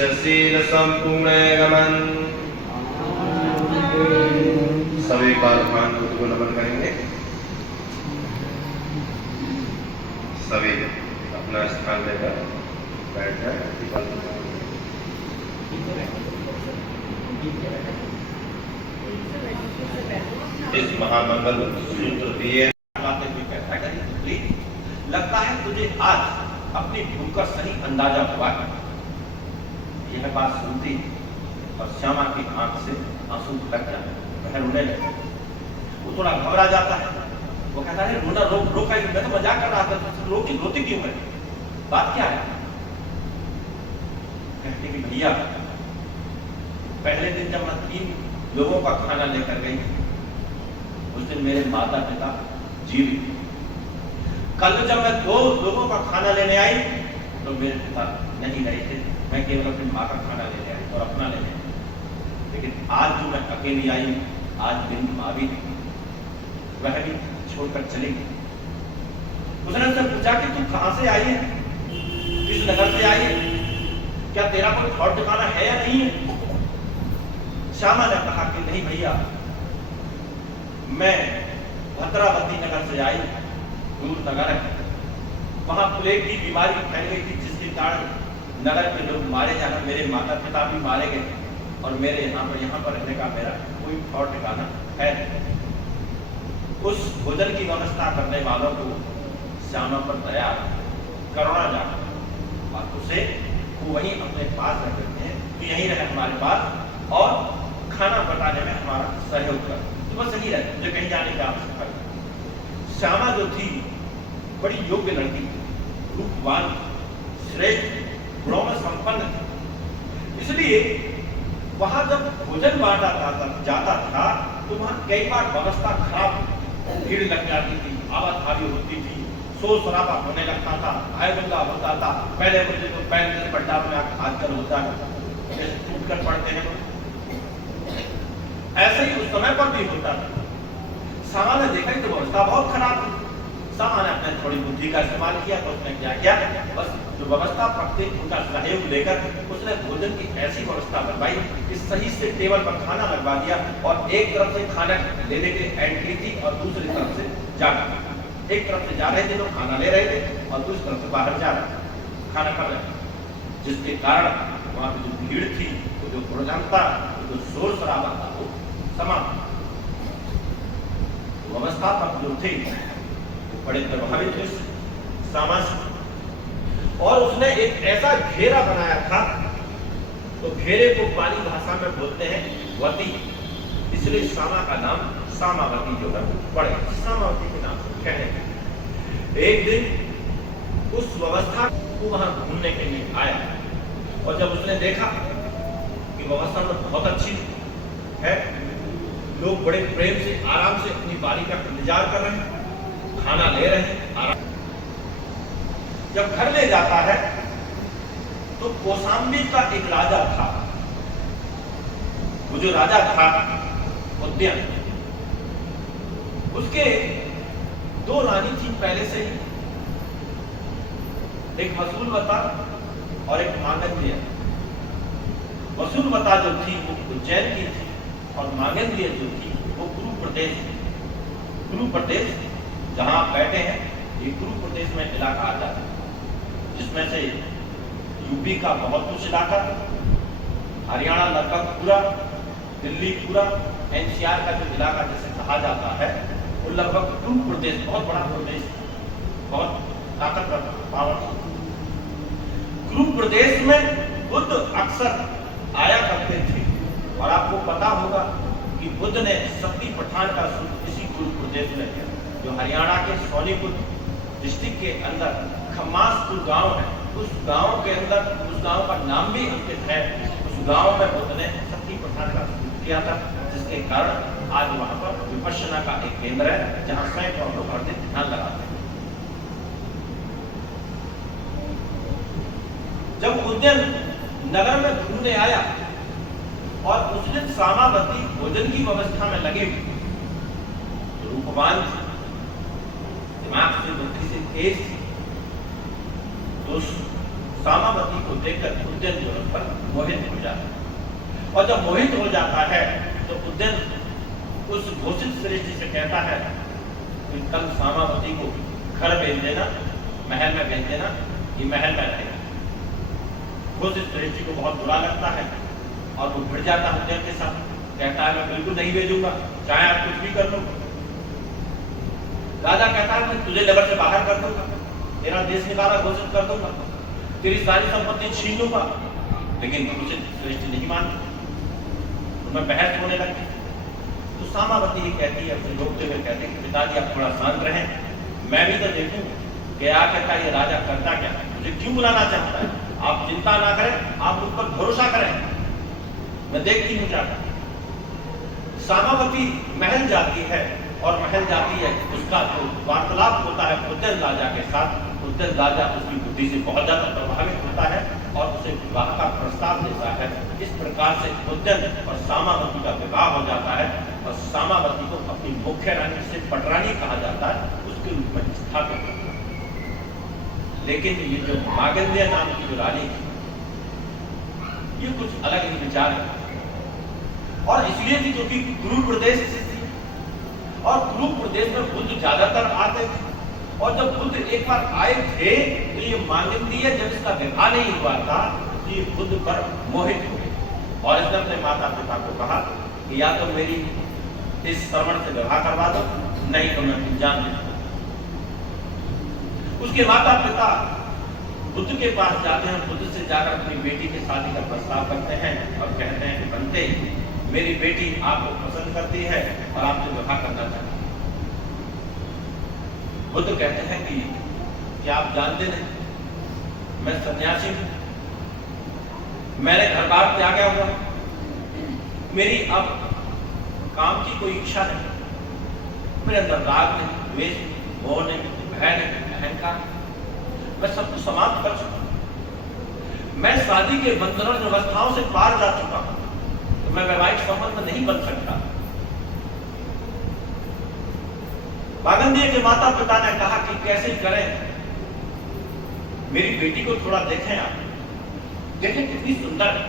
पंचशील संपूर्णगमन। सभी पालखान को नमन करेंगे। सभी अपना स्थान लेकर बैठ जाए। इस महामंगल सूत्र दिए लगता है तुझे आज अपनी भूख का सही अंदाजा हुआ है। यह बात सुनती और श्यामा की आंख से आंसू टपक जाते, वह रोने लगे। वो थोड़ा घबरा जाता है। वो कहता है रोना रोका ही, मैं तो मजाक कर रहा था, रोती क्यों है, बात क्या है? कहते कि भैया पहले दिन जब मैं 3 लोगों का खाना लेकर गई, उस दिन मेरे माता पिता जीवित। कल जब मैं 2 लोगों का खाना लेने आई तो मेरे पिता नहीं रहे थे, मैं केवल अपनी माँ का खाना लेने आई और अपना लेने आई। लेकिन आज जो मैं अकेली आई, आज बिंदु माँ भी वह भी छोड़कर चली गई। उसने उससे पूछा कि तू कहां से आई है, किस नगर से आई है, क्या तेरा कोई और ठिकाना है या नहीं है? श्यामा ने कहा कि नहीं भैया, मैं भद्रावती नगर से आई, दूर नगर है, वहां प्लेग की बीमारी फैल गई थी, जिसके कारण नगर के लोग मारे जाना, मेरे माता पिता भी मारे गए और मेरे यहाँ पर रहने का मेरा कोई और ठिकाना है। उस भोजन की व्यवस्था करने वालों को श्यामा पर दया करुणा जाकर और उसे वहीं अपने पास रख देते हैं कि यहीं रहे हमारे पास और खाना बनाने में हमारा सहयोग कर, तो बस यही रहे, मुझे कहीं जाने की आवश्यकता नहीं। श्यामा जो थी बड़ी योग्य लड़की, रूपवान, श्रेष्ठ, गुणों में संपन्न थी। इसलिए वहां जब भोजन बांटा जाता था तो वहां कई बार व्यवस्था खराब, भीड़ लग जाती थी, आवाजाही होती थी, शोर शराबा होने लगता था, हाय बंगा होता था। पहले मुझे तो पैर में पट्टा में आजकल होता है, टूट कर पड़ते हैं। ऐसे ही उस समय पर भी होता था। श्यामा ने देखा कि व्यवस्था बहुत खराब थी। श्यामा ने अपने थोड़ी बुद्धि का इस्तेमाल किया तो उसने क्या किया, बस जो व्यवस्था पकते उनका सहयोग लेकर उसने भोजन की ऐसी व्यवस्था बनवाई कि सही से टेबल पर खाना लगवा दिया और एक तरफ से खाना लेने के लिए एंट्री थी और दूसरी तरफ से जाकर, एक तरफ से जा रहे थे लोग खाना ले रहे थे और दूसरी तरफ से बाहर जा रहे खाना खा रहे, जिसके कारण वहां की जो भीड़ थी, वो जो प्रजनता, जो शोर शराबा था, वो समाप्त। व्यवस्थापक जो थे वो बड़े प्रभावित हुए श्यामा से और उसने एक ऐसा घेरा बनाया था, तो घेरे को पाली भाषा में बोलते हैं वती, इसलिए श्यामा का नाम सामावती जो है पड़े, सामावती के नाम से कहने। एक दिन उस व्यवस्था को वहां घूमने के लिए आया और जब उसने देखा कि व्यवस्था तो बहुत अच्छी है, लोग बड़े प्रेम से आराम से अपनी बारी का इंतजार कर रहे हैं, खाना ले रहे हैं आराम। जब घर ले जाता है तो कौशाम्बी का एक राजा था, वो जो राजा था उद्यन, उसके 2 रानी थी पहले से ही, एक वसूलवता और एक मांगल्य। वसूलवता जो थी वो उज्जैन की थी और मांगल्य जो थी वो गुरु प्रदेश, गुरु प्रदेश जहां आप बैठे हैं ये गुरु प्रदेश में इलाका आ जाता है, जिसमें से यूपी का बहुत कुछ इलाका, हरियाणा लगभग पूरा, दिल्ली पूरा, एनसीआर का जो इलाका जिसे कहा जाता है वो लगभग गुरु प्रदेश, बहुत बड़ा प्रदेश, बहुत ताकतवर पावर। गुरु प्रदेश में बुद्ध अक्सर आया करते थे और आपको पता होगा कि बुद्ध ने सती पठान का शुरू इसी गुरु प्रदेश में किया, जो हरियाणा के सोनीपत डिस्ट्रिक्ट के अंदर खम्मासपुर गांव है। उस गांव के अंदर, उस गांव का नाम भी अंकित है, उस गांव में बुद्ध ने सती पठान का शुरू किया था, जिसके कारण आज वहां पर विपश्यना का एक केंद्र है जहां सैकड़ों लोग हर दिन ध्यान लगाते हैं। जब उद्यन नगर में घूमने आया और उसने सामावती भोजन की व्यवस्था में लगे, रूपवान थी, दिमाग से बुद्धि से तेज थी, तो सामावती को देखकर उद्यन जो है पर मोहित हो जाता है। और जब मोहित हो जाता है तो उद्यन उस घोषित श्रेष्ठी से कहता है कि कल सामावती को घर भेज देना, महल में भेज देना, ये महल में रहेगा। घोषित श्रेष्ठी को बहुत बुरा लगता है और वो भिड़ जाता है उद्यन के साथ, कहता है मैं बिल्कुल नहीं भेजूंगा, चाहे आप कुछ भी कर लो। राजा कहता है मैं तुझे नगर से बाहर कर दूंगा, तेरा देश निकाला घोषित कर दूंगा, तेरी सारी संपत्ति छीन लूंगा, लेकिन घोषित श्रेष्ठी नहीं मानती, तुम्हें बहस होने लगती। तो सामावती ही कहती है, उसे रोकते हुए कहते हैं कि पिताजी आप थोड़ा शांत रहें, मैं भी तो देखूं कि आखिरकार ये राजा करता क्या है, मुझे क्यों बुलाना चाहता है। आप चिंता ना करें, आप उस पर भरोसा करें, मैं देखती हूं जाकर। सामावती महल जाती है और महल जाती है, उसका जो वार्तालाप होता है उद्यन राजा के साथ, उद्यन राजा उसकी बुद्धि से बहुत ज्यादा प्रभावित होता है और उसे विवाह का प्रस्ताव देता है। इस प्रकार से उद्यन और सामावती का विवाह हो जाता है और सामावती को अपनी मुख्य रानी से पटरानी कहा जाता है, उसके रूप में स्थापित होता है। लेकिन ये जो मागंध्य नाम की जो रानी थी, ये कुछ अलग ही विचार है और इसलिए थी क्योंकि कुरु प्रदेश से थी और कुरु प्रदेश में बुद्ध ज्यादातर आते थे और जब बुद्ध एक बार आए थे तो ये मागंध्य जब इसका विवाह नहीं हुआ था तो ये बुद्ध पर मोहित हो गए और इसने अपने माता पिता को कहा कि या तो मेरी इस श्रवण से विवाह करवा दो, नहीं तो मैं जान दे। उसके माता पिता बुद्ध के पास जाते हैं, बुद्ध से जाकर अपनी बेटी की शादी का प्रस्ताव करते हैं और कहते हैं कि बनते मेरी बेटी आपको पसंद करती है और आपसे विवाह करना चाहती है। बुद्ध कहते हैं कि क्या आप जानते नहीं मैं सन्यासी हूं, मैंने घर बार त्यागा हुआ, मेरी अब काम की कोई इच्छा नहीं, मेरे अंदर राग नहीं, द्वेष नहीं, मोह नहीं, भय नहीं, अहंकार, मैं सब कुछ समाप्त कर चुका हूं, मैं शादी के बंधन व्यवस्थाओं से पार जा चुका हूं, तो मैं वैवाहिक संबंध नहीं बन सकता। मागंध्य के माता पिता ने कहा कि कैसे करें, मेरी बेटी को थोड़ा देखें, आप देखें कितनी सुंदर है,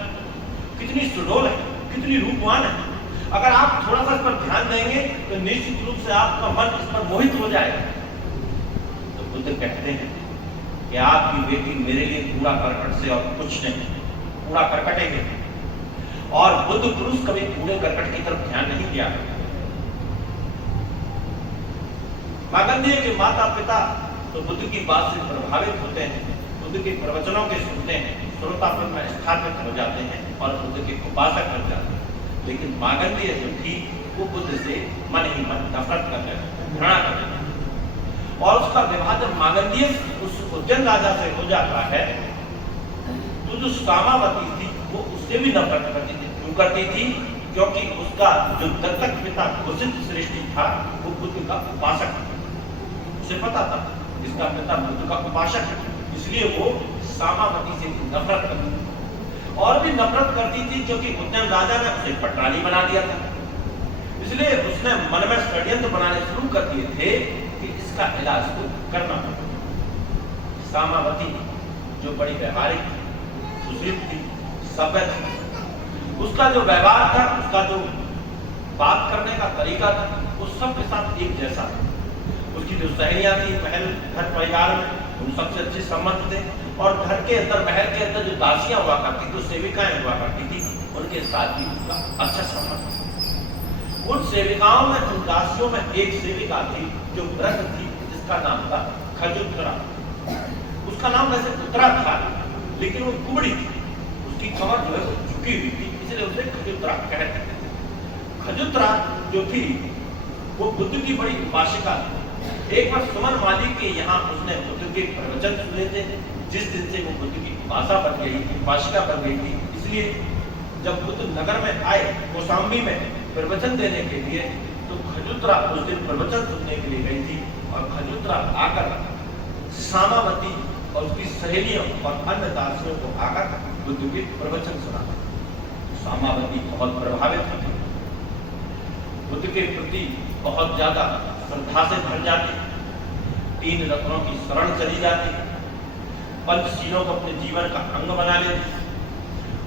कितनी सुडोल है, कितनी रूपवान है, अगर आप थोड़ा सा इस पर ध्यान देंगे तो निश्चित रूप से आपका मन इस पर मोहित हो जाएगा। तो बुद्ध कहते हैं कि आपकी बेटी मेरे लिए पूरा करकट से और कुछ नहीं, पूरा करकट है। और बुद्ध पुरुष कभी पूरे करकट की तरफ ध्यान नहीं दिया। मागंध्य के माता पिता तो बुद्ध की बात से प्रभावित होते हैं, बुद्ध के प्रवचनों के सुनते हैं, श्रोतापन में स्थापित हो जाते हैं और बुद्ध के उपासक बन जाते हैं। लेकिन मागंध्य जो थी वो बुद्ध से मन ही मन नफरत करते हैं, घृणा करते हैं और उसका विवाह जब मागंध्य उस उद्यन राजा से हो जाता है तो जो सामावती थी वो उससे भी नफरत करती थी। क्यों करती थी? क्योंकि उसका जो दत्तक पिता घोषित श्रेष्ठी था वो बुद्ध का उपासक था, उसे पता था इसका पिता बुद्ध का उपासक है, इसलिए वो सामावती से नफरत करती थी। और भी नफरत करती थी क्योंकि उद्यन राजा ने उसे पटरानी बना दिया था, इसलिए उसने मन में षड्यंत्र बनाने शुरू कर दिए थे कि इसका इलाज को करना पड़ेगा। सामावती जो बड़ी व्यवहारिक थी, सुशील थी, सभ्य थी, उसका जो व्यवहार था, उसका जो बात करने का तरीका था, वो सबके साथ एक जैसा था। उसकी जो सहेलियां थी महल घर परिवार में, उन सबसे अच्छे संबंध थे और घर के अंदर महल के अंदर जो दासियां हुआ करती थी, जो सेविकाएं हुआ करती थी, उनके साथ भी उसका अच्छा संबंध था। उन सेविकाओं में, उन दासियों में एक सेविका थी जो वृद्ध थी, जिसका नाम था खजुत्रा। उसका नाम वैसे उत्तरा था लेकिन वो कुबड़ी थी, उसकी कमर जो है वो झुकी हुई थी, इसलिए उसे खजुत्रा कहते थे। खजुत्रा जो थी वो बुद्ध की बड़ी उपासिका थी। एक बार सुमन माली के यहाँ उसने बुद्ध के प्रवचन सुने थे, जिस दिन से वो बुद्ध की उपासा बन गई थी, उपासिका बन गई थी। इसलिए जब बुद्ध नगर में आए कौशाम्बी में प्रवचन देने के लिए, तो खजुत्रा उस दिन प्रवचन सुनने के लिए गई थी और खजुत्रा आकर सामावती और उसकी सहेलियों और अन्य दासियों को आकर बुद्ध के प्रवचन सुना। सामावती बहुत प्रभावित हुई, बुद्ध के प्रति बहुत ज्यादा श्रद्धा से भर जाती, 3 रत्नों की शरण चली जाती, पंचशीलों को अपने जीवन का अंग बना लेती।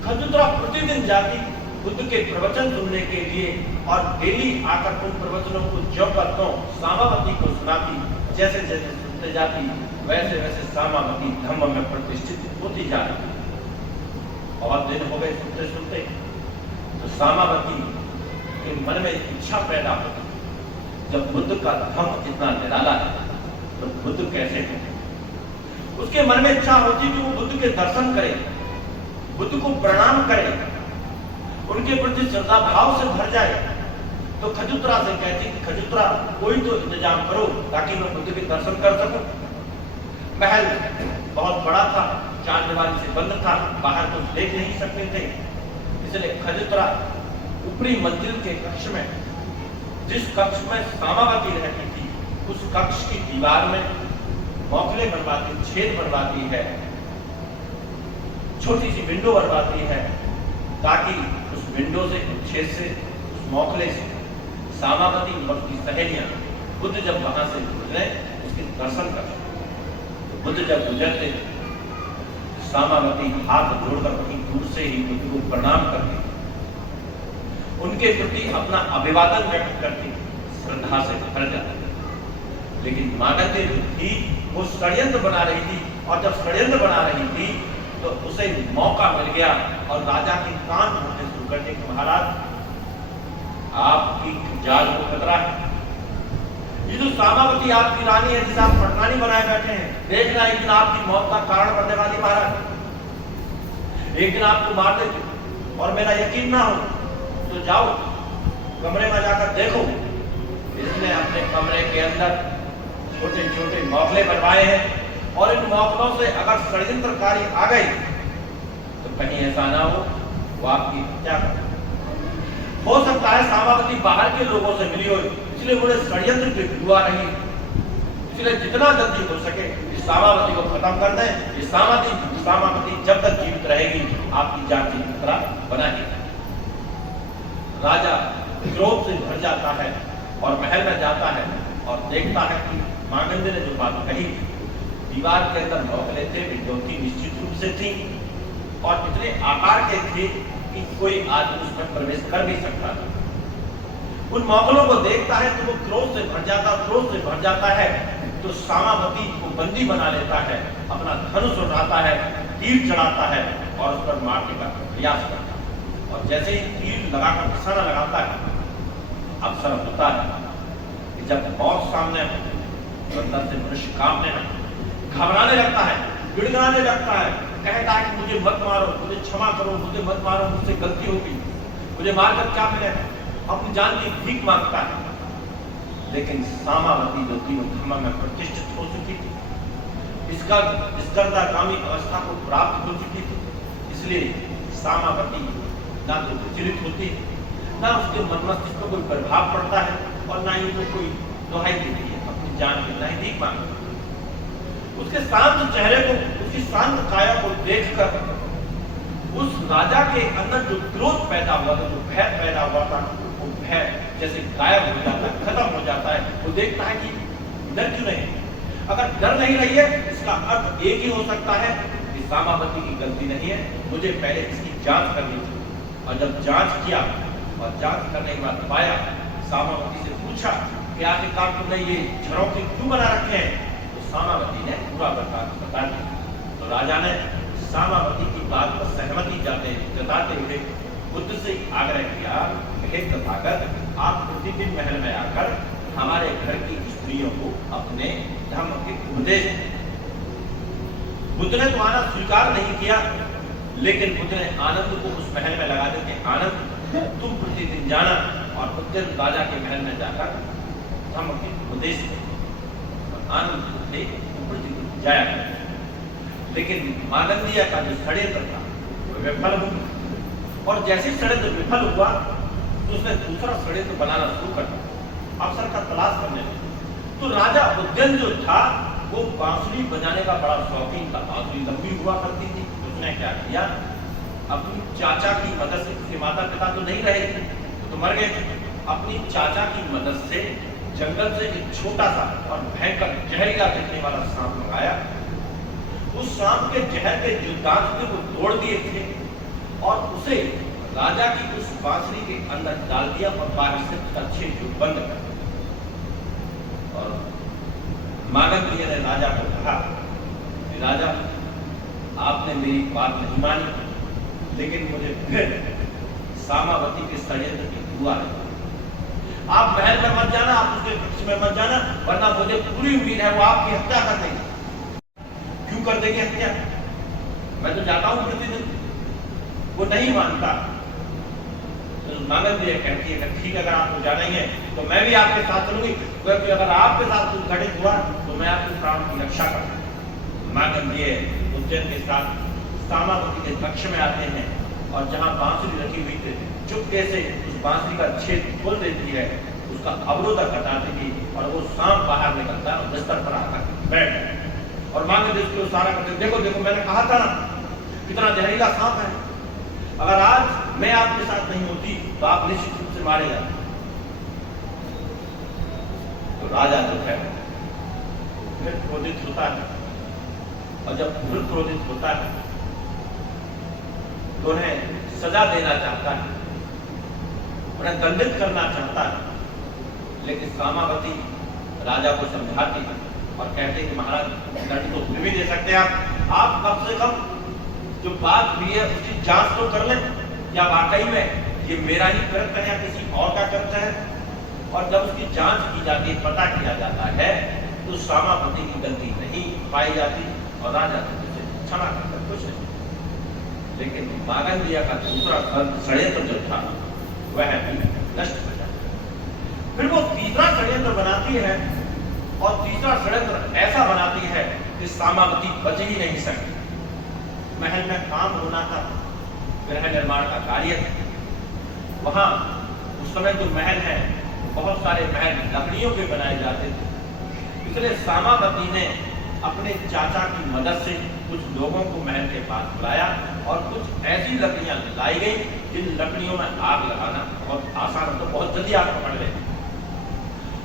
खजुत्रा प्रतिदिन जाती बुद्ध के प्रवचन सुनने के लिए और डेली आकर उन प्रवचनों को ज्यों का त्यों सामावती को सुनाती। जैसे जैसे सुनते जाती वैसे वैसे सामावती धम्म में प्रतिष्ठित होती जा रही। बहुत दिन हो गए सुनते सुनते, तो सामावती के मन में इच्छा पैदा होती, जब बुद्ध का धम्म इतना निराला है तो बुद्ध कैसे है। उसके मन में इच्छा होती कि वो बुद्ध के दर्शन करे, बुद्ध को प्रणाम करे, उनके प्रति श्रद्धा भाव से भर जाए। तो खजुत्रा से कहती कि खजुत्रा कोई तो इंतजाम करो ताकि मैं बुद्ध के दर्शन कर सकूं। महल बहुत बड़ा था, चार दीवारी से बंद था, बाहर कुछ देख नहीं सकते थे। इसलिए खजुत्रा ऊपरी मंजिल के कक्ष में, जिस कक्ष में सामावती रहती थी, उस कक्ष की दीवार में मौखले बनवाती, छेद बनवाती है, छोटी सी विंडो बनवाती है, ताकि उस विंडो से, उस छेद से, उस मौखले से सामावती और उसकी सहेलियां बुद्ध जब वहां से गुजरे उसके दर्शन कर। तो बुद्ध जब गुजरते सामावती हाथ जोड़कर वहीं दूर से ही बुद्ध को प्रणाम करती, उनके प्रति अपना अभिवादन व्यक्त करती, श्रद्धा से भर जाती। लेकिन मानवती जो थी वो षड्यंत्र बना रही थी, और जब षड्यंत्र बना रही थी तो उसे मौका मिल गया और राजा के कान भरने शुरू कर दिए कि महाराज आपकी जाल को खतरा है। ये जो सामावती आपकी रानी है जिसे आप पटरानी बनाए बैठे हैं, देखना एक दिन आपकी मौत का कारण बनने वाली महाराज। एक दिन आपको मार देगी और मेरा यकीन ना हो तो जाओ कमरे में जाकर देखो। इसने अपने कमरे के अंदर छोटे छोटे मौखले बनवाए हैं, और इन मौखलों से अगर षड्यंत्रकारी आ गई तो कहीं ऐसा ना हो वो आपकी हत्या कर। हो सकता है सामावती बाहर के लोगों से मिली हो, इसलिए उन्हें षड्यंत्र की दुआ रही। इसलिए जितना जल्दी हो सके इस सामावती को खत्म कर दें। इस सामावती जब तक जीवित रहेगी आपकी जान की खतरा बना ही। राजा क्रोध से भर जाता है और महल में जाता है और देखता है कि मांगंदे ने जो बात कही, दीवार के अंदर मौखले थे, विंडो थी, निश्चित रूप से थी, और इतने आकार के थे कि कोई आदमी उसमें प्रवेश कर भी सकता था। उन मौखलों को देखता है तो वो क्रोध से भर जाता है, तो सामावती को बंदी बना लेता है, अपना धनुष उठाता है, तीर चढ़ाता है और उस पर मारने का प्रयास करता है। और जैसे ही तीर लगाकर निशाना लगाता है, अवसर होता है कि जब मौत सामने हो, अंदर से मनुष्य कांपने लगता है, घबराने लगता है, गिड़गिड़ाने लगता है, कहता है कि मुझे मत मारो, मुझे क्षमा करो, मुझे मत मारो, मुझसे गलती हो गई, मुझे मारकर क्या मिलेगा, अपनी जान की भीख मांगता है। लेकिन सामावती जो थी वो धम्म में प्रतिष्ठित हो चुकी थी, इसका स्कंदागामी अवस्था को प्राप्त हो चुकी थी। इसलिए सामावती ना तो विचलित होती, ना उसके मन मस्तिष्क पर कोई प्रभाव पड़ता है, और ना ही वो कोई दुहाई देती है अपनी जान की, ना ही भीख मांगती। उसके शांत चेहरे को, उसकी शांत काया को देखकर उस राजा के अंदर जो क्रोध पैदा हुआ था, जो भय पैदा हुआ था, वो भय जैसे गायब हो जाता है, खत्म हो जाता है। वो देखता है कि डर क्यों नहीं। अगर डर नहीं रही है, इसका अर्थ एक ही हो सकता है कि सामावती की गलती नहीं है, मुझे पहले इसकी जांच करनी थी। और जब जांच किया और जांच करने के बाद पाया, सामावती से पूछा कि आखिरकार तुमने ये झरोखे क्यों बना रखे हैं, तो सामावती ने पूरा बता दिया। तो राजा ने सामावती की बात पर सहमति जताते हुए बुद्ध से आग्रह किया, हे तथागत, आप प्रतिदिन महल में आकर हमारे घर की स्त्रियों को अपने धर्म के उपदेश दें। बुद्ध ने तो आना स्वीकार नहीं किया, लेकिन बुद्ध ने आनंद को उस महल में लगा देते, आनंद तुम प्रतिदिन जाना और उद्यन राजा के महल में जाकर धर्म के उपदेश दें। आनंद थे प्रतिदिन जाया। लेकिन मानंदिया का जो षड्यंत्र था वो विफल हुआ, और जैसे षड्यंत्र विफल हुआ तो उसने दूसरा षड्यंत्र बनाना शुरू कर दिया, अवसर का तलाश करने लगा। तो राजा उद्यन जो था वो बांसुरी बजाने का बड़ा शौकीन था, बांसुरी लंबी हुआ करती थी। उसने क्या किया, अपनी चाचा की मदद से, उसके माता पिता तो नहीं रहे थे, तो मर गए थे, अपनी चाचा की मदद से जंगल से एक छोटा सा और भयंकर जहरीला दिखने वाला सांप मंगाया, उस सांप के जहर के जो दांत थे वो तोड़ दिए थे और उसे राजा की उस बांसुरी के अंदर डाल दिया और बाहर से उसका छेद बंद कर दिया। और मागंधीय ने राजा को कहा कि राजा, आपने मेरी बात नहीं मानी, लेकिन मुझे फिर सामावती के षड्यंत्र की दुआ है। आप महल में मत जाना, आप उसके पक्ष में मत जाना, वरना मुझे पूरी उम्मीद है वो आपकी हत्या कर देगी। क्यों कर देगी हत्या? मैं तो जाता हूं प्रतिदिन। वो नहीं मानता। तो मागंधीय कहती है कि ठीक है, अगर आपको जाना ही है तो मैं भी आपके साथ चलूंगी, क्योंकि अगर आपके साथ कुछ घटित हुआ तो मैं आपके प्राण की रक्षा करूंगा। मागंधीय उज्जैन के साथ सामावती के पक्ष में आते हैं और जहां बांसुरी रखी हुई थी चुपके से उस बांसुरी का छेद खोल देती है, उसका अवरोधक हटा देती और वो सांप बाहर निकलता है और बिस्तर पर आकर बैठ और मांगंधीय उसको इशारा करते, देखो देखो, मैंने कहा था ना कितना जहरीला सांप है। अगर आज मैं आपके साथ नहीं होती तो आप निश्चित रूप से मारे जाते। तो राजा जो है फिर क्रोधित होता है और जब फिर क्रोधित होता है तो उन्हें सजा देना चाहता है, उन्हें दंडित करना चाहता है। लेकिन सामावती राजा को समझाती है और कहते हैं कि महाराज, दंड तो फिर भी दे सकते हैं आप कम से कम जो बात हुई है उसकी जांच तो कर लें, या वाकई में ये मेरा ही कृत्य है या किसी और का कृत्य है। और जब उसकी जांच की जाती है, पता किया जाता है, तो सामावती की गलती नहीं पाई जाती और राजा उसे क्षमा करकर खुश है। लेकिन मागंधीय का दूसरा षड्यंत्र जो था वह भी नष्ट हो जाता है। फिर वो तीसरा षड्यंत्र बनाती है और तीसरा षड्यंत्र ऐसा बनाती है कि सामावती बच ही नहीं सकती। महल में काम होना था, गृह निर्माण का कार्य था। वहां उस समय जो महल है बहुत सारे महल लकड़ियों के बनाए जाते थे, इसलिए सामावती ने अपने चाचा की मदद से कुछ लोगों को महल के पास बुलाया और कुछ ऐसी लकड़ियां लाई गई जिन लकड़ियों में आग लगाना बहुत आसान, तो बहुत जल्दी आग पकड़ गई।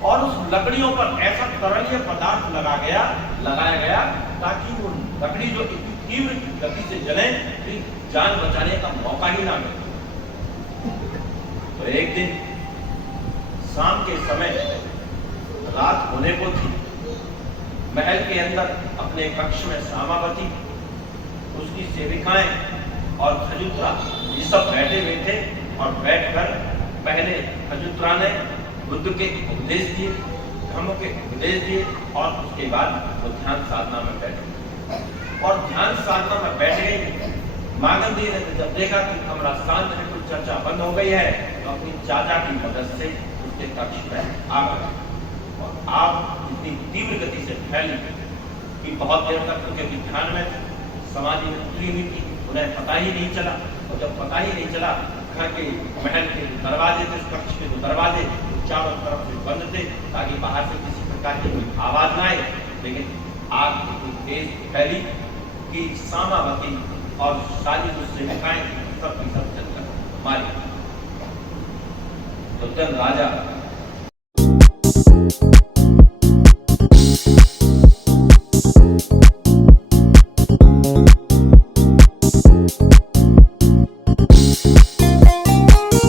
और उस लकड़ियों पर ऐसा तरलीय पदार्थ लगाया गया ताकि वो लकड़ी जो इतनी तीव्र गति से जले कि जान बचाने का मौका ही ना मिले। तो एक दिन शाम के समय रात होने को थी, महल के अंदर अपने कक्ष में सामावती, उसकी सेविकाएं और खजुत्रा ये सब बैठे हुए थे और बैठकर पहले खजुत्रा ने बुद्ध के उपदेश दिए, धर्म के उपदेश दिए और उसके बाद वो ध्यान साधना में बैठे और ध्यान साधना में बैठ गई। मागंधीय ने जब देखा कि कमरा शांत है, कुछ चर्चा बंद हो गई है, तो अपनी चाचा की मदद से उसके कक्ष में आ गए और आग इतनी तीव्र गति से फैली कि बहुत देर तक तो क्योंकि ध्यान में समाधि में उतरी हुई थी, उन्हें पता ही नहीं चला। और जब पता ही नहीं चला, घर के महल के दरवाजे थे, कक्ष के जो दरवाजे चारों तरफ से बंद थे ताकि बाहर से किसी प्रकार की कोई आवाज ना आए, लेकिन आग इतनी तेज फैली कि सामावती और सारी जो सेविकाएं सब की सब जलकर मारी। तो जब राजा